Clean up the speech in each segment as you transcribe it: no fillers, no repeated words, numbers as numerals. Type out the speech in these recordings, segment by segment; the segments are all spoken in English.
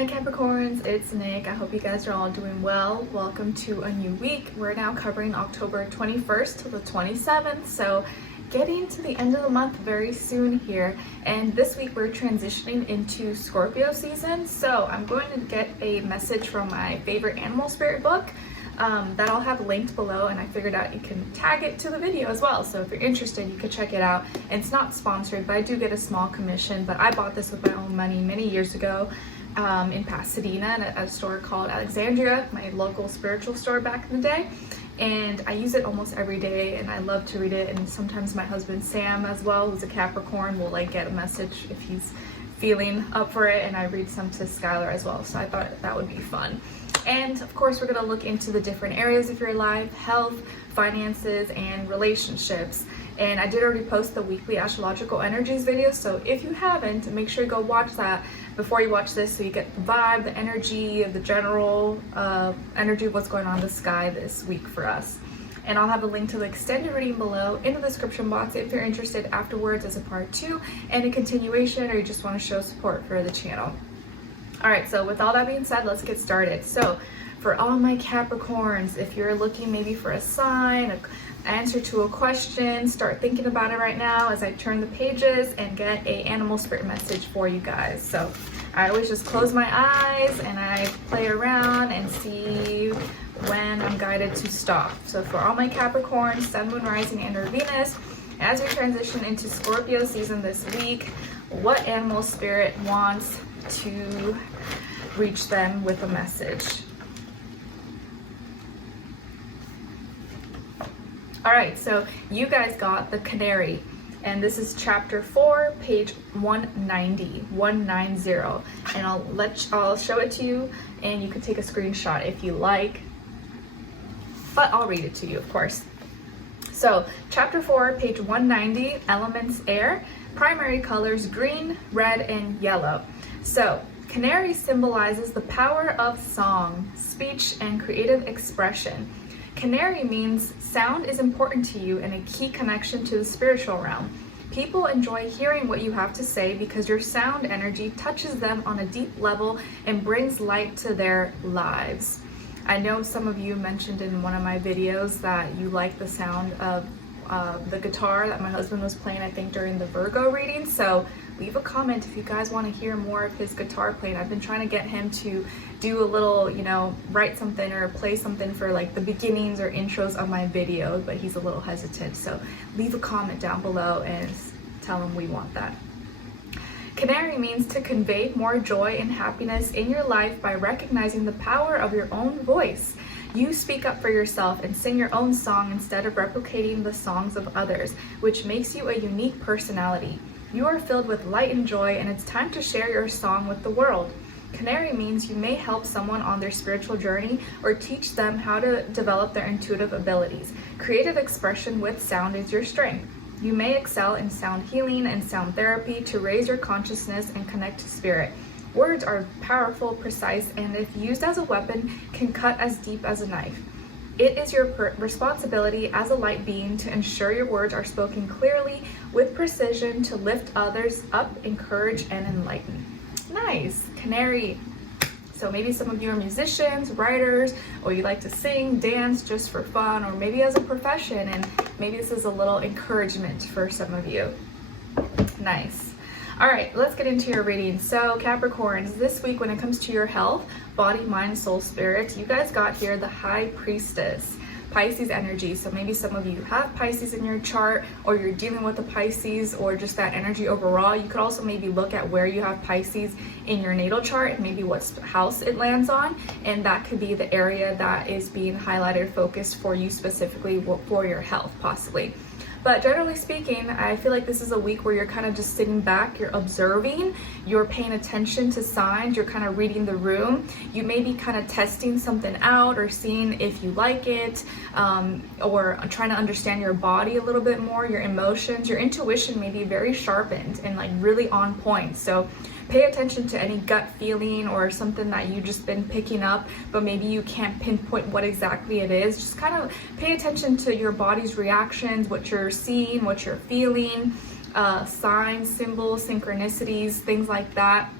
Hi Capricorns, it's Nick. I hope you guys are all doing well. Welcome to a new week. We're now covering October 21st to the 27th, so getting to the end of the month very soon here. And this week we're transitioning into Scorpio season, so I'm going to get a message from my favorite animal spirit book that I'll have linked below, and I figured out you can tag it to the video as well, so if you're interested you can check it out. And it's not sponsored, but I do get a small commission. But I bought this with my own money many years ago in Pasadena at a store called Alexandria, my local spiritual store back in the day, and I use it almost every day and I love to read it. And sometimes my husband Sam as well, who's a Capricorn, will like get a message if he's feeling up for it, and I read some to Skylar as well, so I thought that would be fun. And of course we're going to look into the different areas of your life: health, finances, and relationships. And I did already post the weekly astrological energies video, so if you haven't, make sure you go watch that before you watch this, so you get the vibe, the energy, the general energy of what's going on in the sky this week for us. And I'll have a link to the extended reading below in the description box if you're interested afterwards as a part 2 and a continuation, or you just want to show support for the channel. Alright, so with all that being said, let's get started. So for all my Capricorns, if you're looking maybe for a sign, an answer to a question, start thinking about it right now as I turn the pages and get a animal spirit message for you guys. So I always just close my eyes and I play around and see when I'm guided to stop. So for all my Capricorns, Sun, Moon, Rising, and or Venus, as we transition into Scorpio season this week, what animal spirit wants to reach them with a message? All right, so you guys got the Canary, and this is chapter 4, page 190, and I'll show it to you, and you can take a screenshot if you like, but I'll read it to you, of course. So chapter 4, page 190, elements air, primary colors green, red, and yellow. So Canary symbolizes the power of song, speech, and creative expression. Canary means sound is important to you and a key connection to the spiritual realm. People enjoy hearing what you have to say because your sound energy touches them on a deep level and brings light to their lives. I know some of you mentioned in one of my videos that you like the sound of the guitar that my husband was playing, I think, during the Virgo reading. So leave a comment if you guys want to hear more of his guitar playing. I've been trying to get him to do a little, write something or play something for like the beginnings or intros of my videos, but he's a little hesitant. So leave a comment down below and tell him we want that. Canary means to convey more joy and happiness in your life by recognizing the power of your own voice. You speak up for yourself and sing your own song instead of replicating the songs of others, which makes you a unique personality. You are filled with light and joy, and it's time to share your song with the world. Canary means you may help someone on their spiritual journey or teach them how to develop their intuitive abilities. Creative expression with sound is your strength. You may excel in sound healing and sound therapy to raise your consciousness and connect to spirit. Words are powerful, precise, and if used as a weapon, can cut as deep as a knife. It is your responsibility as a light being to ensure your words are spoken clearly with precision to lift others up, encourage, and enlighten. Nice, Canary. So maybe some of you are musicians, writers, or you like to sing, dance just for fun, or maybe as a profession, and maybe this is a little encouragement for some of you. Nice. All right, let's get into your reading. So Capricorns, this week when it comes to your health, body, mind, soul, spirit, you guys got here the High Priestess, Pisces energy. So maybe some of you have Pisces in your chart, or you're dealing with the Pisces, or just that energy overall. You could also maybe look at where you have Pisces in your natal chart and maybe what house it lands on, and that could be the area that is being highlighted, focused for you specifically for your health possibly. But generally speaking, I feel like this is a week where you're kind of just sitting back, you're observing, you're paying attention to signs, you're kind of reading the room. You may be kind of testing something out or seeing if you like it, or trying to understand your body a little bit more, your emotions. Your intuition may be very sharpened and like really on point. So pay attention to any gut feeling or something that you've just been picking up, but maybe you can't pinpoint what exactly it is. Just kind of pay attention to your body's reactions, what you're seeing, what you're feeling, signs, symbols, synchronicities, things like that.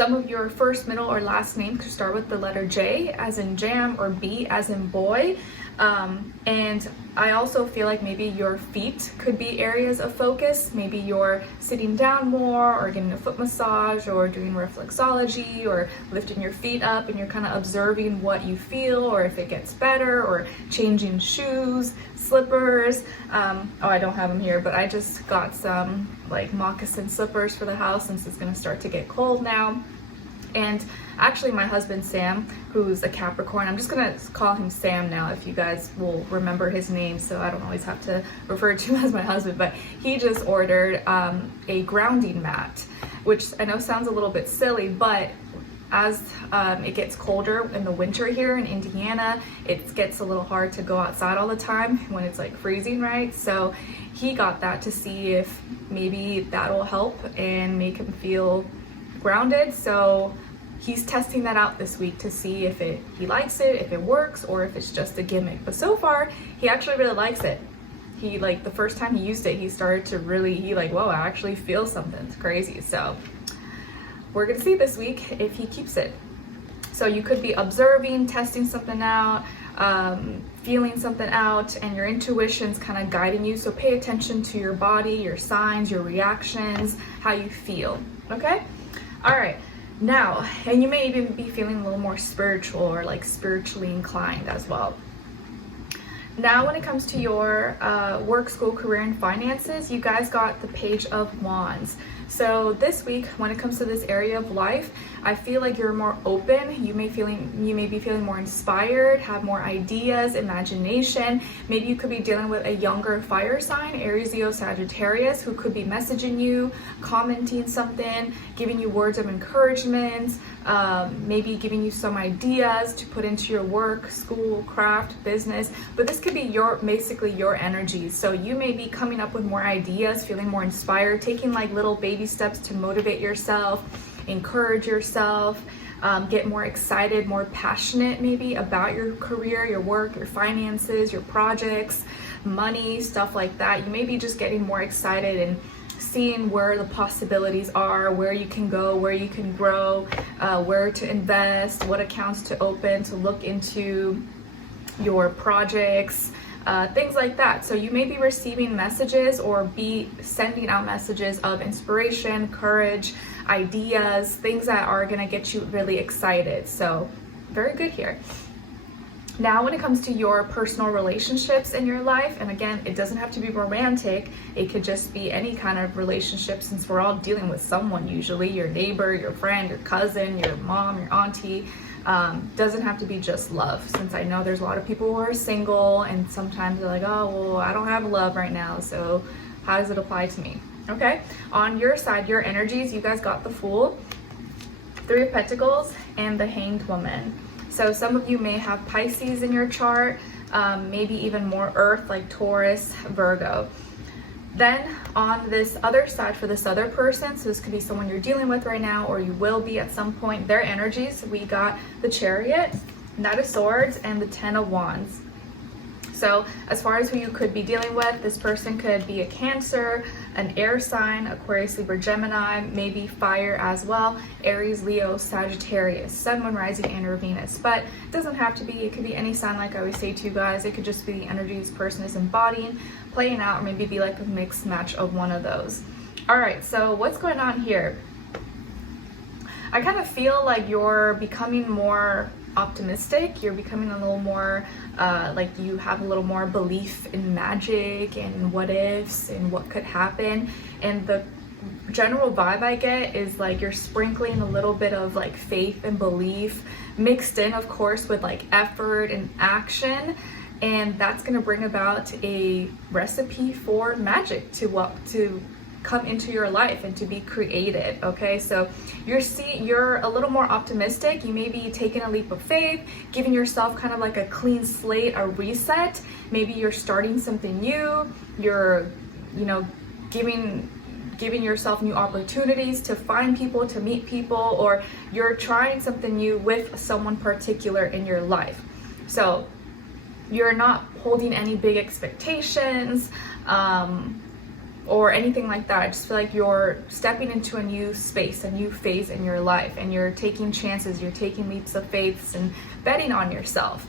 Some of your first, middle, or last name could start with the letter J as in jam or B as in boy. And I also feel like maybe your feet could be areas of focus. Maybe you're sitting down more or getting a foot massage or doing reflexology or lifting your feet up and you're kind of observing what you feel or if it gets better, or changing shoes, slippers. Oh, I don't have them here, but I just got some like moccasin slippers for the house since it's going to start to get cold now. And actually my husband Sam, who's a Capricorn, I'm just gonna call him Sam now if you guys will remember his name so I don't always have to refer to him as my husband, but he just ordered a grounding mat, which I know sounds a little bit silly, but as it gets colder in the winter here in Indiana, it gets a little hard to go outside all the time when it's like freezing, right? So he got that to see if maybe that'll help and make him feel grounded. So he's testing that out this week to see if he likes it, if it works, or if it's just a gimmick. But so far he actually really likes it. He, like, the first time he used it, he started to really, whoa, I actually feel something. It's crazy. So we're gonna see this week if he keeps it. So you could be observing, testing something out, feeling something out, and your intuition's kind of guiding you. So pay attention to your body, your signs, your reactions, how you feel. Okay? All right, now, and you may even be feeling a little more spiritual or like spiritually inclined as well. Now, when it comes to your work, school, career, and finances, you guys got the Page of Wands. So this week, when it comes to this area of life, I feel like you're more open. You may be feeling more inspired, have more ideas, imagination. Maybe you could be dealing with a younger fire sign, Aries, Leo, Sagittarius, who could be messaging you, commenting something, giving you words of encouragement, maybe giving you some ideas to put into your work, school, craft, business. But this could be basically your energy. So you may be coming up with more ideas, feeling more inspired, taking like little baby steps to motivate yourself, encourage yourself, get more excited, more passionate maybe about your career, your work, your finances, your projects, money, stuff like that. You may be just getting more excited and seeing where the possibilities are, where you can go, where you can grow, where to invest, what accounts to open, to look into your projects, things like that. So you may be receiving messages or be sending out messages of inspiration, courage, ideas, things that are going to get you really excited. So very good here. Now, when it comes to your personal relationships in your life, and again, it doesn't have to be romantic, it could just be any kind of relationship, since we're all dealing with someone, usually your neighbor, your friend, your cousin, your mom, your auntie. Doesn't have to be just love, since I know there's a lot of people who are single and sometimes they're like, oh, well, I don't have love right now, so how does it apply to me? Okay, on your side, your energies, you guys got the Fool, Three of Pentacles, and the Hanged Woman. So some of you may have Pisces in your chart, maybe even more Earth, like Taurus, Virgo. Then on this other side, for this other person, so this could be someone you're dealing with right now, or you will be at some point, their energies, we got the Chariot, Knight of Swords, and the Ten of Wands. So as far as who you could be dealing with, this person could be a Cancer, an air sign, Aquarius, Libra, Gemini, maybe fire as well, Aries, Leo, Sagittarius, Sun, Moon, Rising, and or Venus. But it doesn't have to be, it could be any sign, like I always say to you guys. It could just be the energy this person is embodying, playing out, or maybe be like a mixed match of one of those. All right, so what's going on here? I kind of feel like you're becoming more optimistic. You're becoming a little more like you have a little more belief in magic and what ifs and what could happen. And the general vibe I get is like you're sprinkling a little bit of like faith and belief mixed in, of course, with like effort and action. And that's going to bring about a recipe for magic to come into your life and to be created. Okay, so you're a little more optimistic. You may be taking a leap of faith, giving yourself kind of like a clean slate, a reset. Maybe you're starting something new. You're, giving yourself new opportunities to find people, to meet people, or you're trying something new with someone particular in your life. So you're not holding any big expectations. or anything like that. I just feel like you're stepping into a new space, a new phase in your life, and you're taking chances, you're taking leaps of faith and betting on yourself.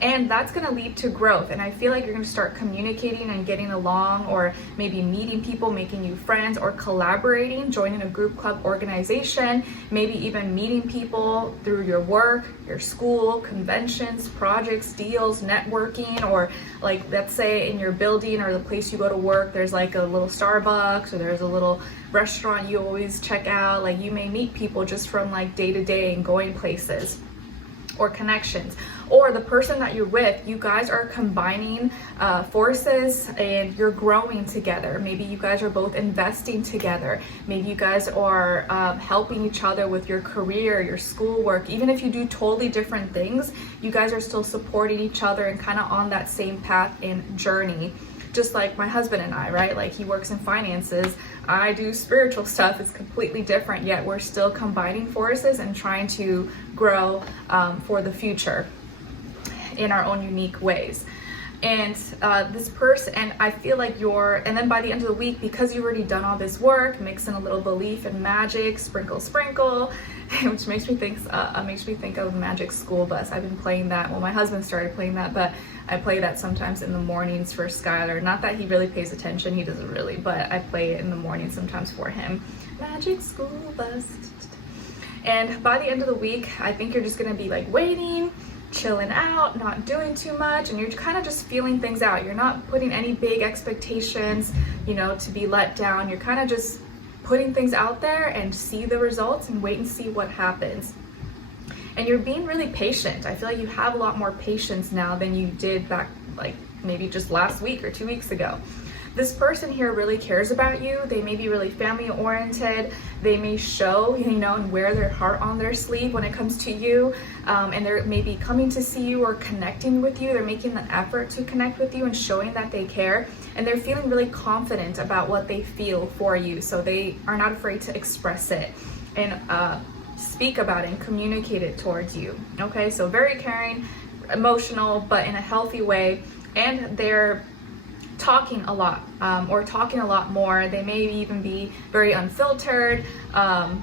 And that's going to lead to growth. And I feel like you're going to start communicating and getting along, or maybe meeting people, making new friends, or collaborating, joining a group, club, organization, maybe even meeting people through your work, your school, conventions, projects, deals, networking, or like, let's say in your building or the place you go to work, there's like a little Starbucks or there's a little restaurant you always check out. Like, you may meet people just from like day to day and going places, or connections, or the person that you're with, you guys are combining forces and you're growing together. Maybe you guys are both investing together. Maybe you guys are helping each other with your career, your schoolwork. Even if you do totally different things, you guys are still supporting each other and kind of on that same path and journey. Just like my husband and I, right? Like, he works in finances, I do spiritual stuff. It's completely different, yet we're still combining forces and trying to grow for the future in our own unique ways. And this person, and I feel like and then by the end of the week, because you've already done all this work, mix in a little belief and magic, sprinkle, sprinkle, which makes me think of Magic School Bus. I've been playing that. Well, my husband started playing that, but I play that sometimes in the mornings for Skylar. Not that he really pays attention, he doesn't really, but I play it in the morning sometimes for him. Magic School Bus. And by the end of the week, I think you're just gonna be like waiting, chilling out, not doing too much, and you're kind of just feeling things out. You're not putting any big expectations, to be let down. You're kind of just putting things out there and see the results and wait and see what happens. And you're being really patient. I feel like you have a lot more patience now than you did back, like maybe just last week or 2 weeks ago. This person here really cares about you. They may be really family oriented. They may show, and wear their heart on their sleeve when it comes to you. And they're maybe coming to see you or connecting with you. They're making the effort to connect with you and showing that they care. And they're feeling really confident about what they feel for you. So they are not afraid to express it and speak about it and communicate it towards you. Okay, so very caring, emotional, but in a healthy way. And they're talking a lot, or talking a lot more. They may even be very unfiltered,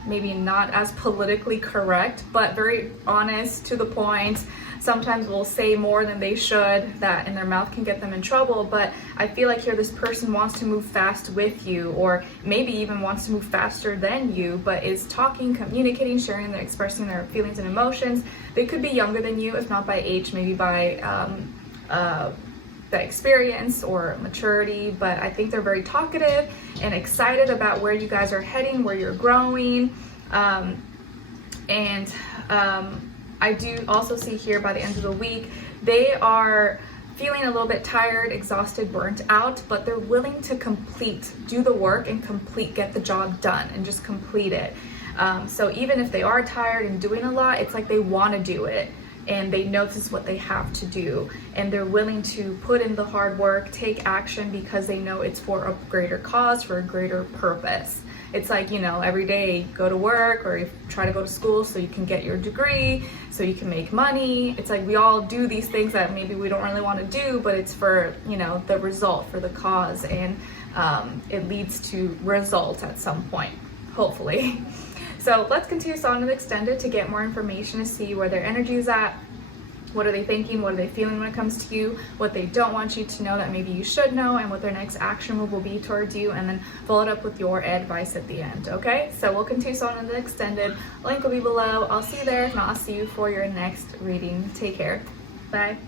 maybe not as politically correct, but very honest, to the point. Sometimes will say more than they should, that in their mouth can get them in trouble. But I feel like here this person wants to move fast with you, or maybe even wants to move faster than you, but is talking, communicating, sharing, they're expressing their feelings and emotions. They could be younger than you, if not by age, maybe by the experience or maturity, but I think they're very talkative and excited about where you guys are heading, where you're growing. I do also see here by the end of the week, they are feeling a little bit tired, exhausted, burnt out, but they're willing to do the work and get the job done and just complete it. So even if they are tired and doing a lot, it's like they want to do it. And they know this is what they have to do, and they're willing to put in the hard work, take action, because they know it's for a greater cause, for a greater purpose. It's like, every day you go to work or you try to go to school so you can get your degree, so you can make money. It's like we all do these things that maybe we don't really want to do, but it's for, the result, for the cause, and it leads to result at some point, hopefully. So let's continue Solemn and Extended to get more information, to see where their energy is at. What are they thinking? What are they feeling when it comes to you? What they don't want you to know that maybe you should know, and what their next action move will be towards you, and then follow it up with your advice at the end, okay? So we'll continue Solemn and Extended. Link will be below. I'll see you there. If not, I'll see you for your next reading. Take care. Bye.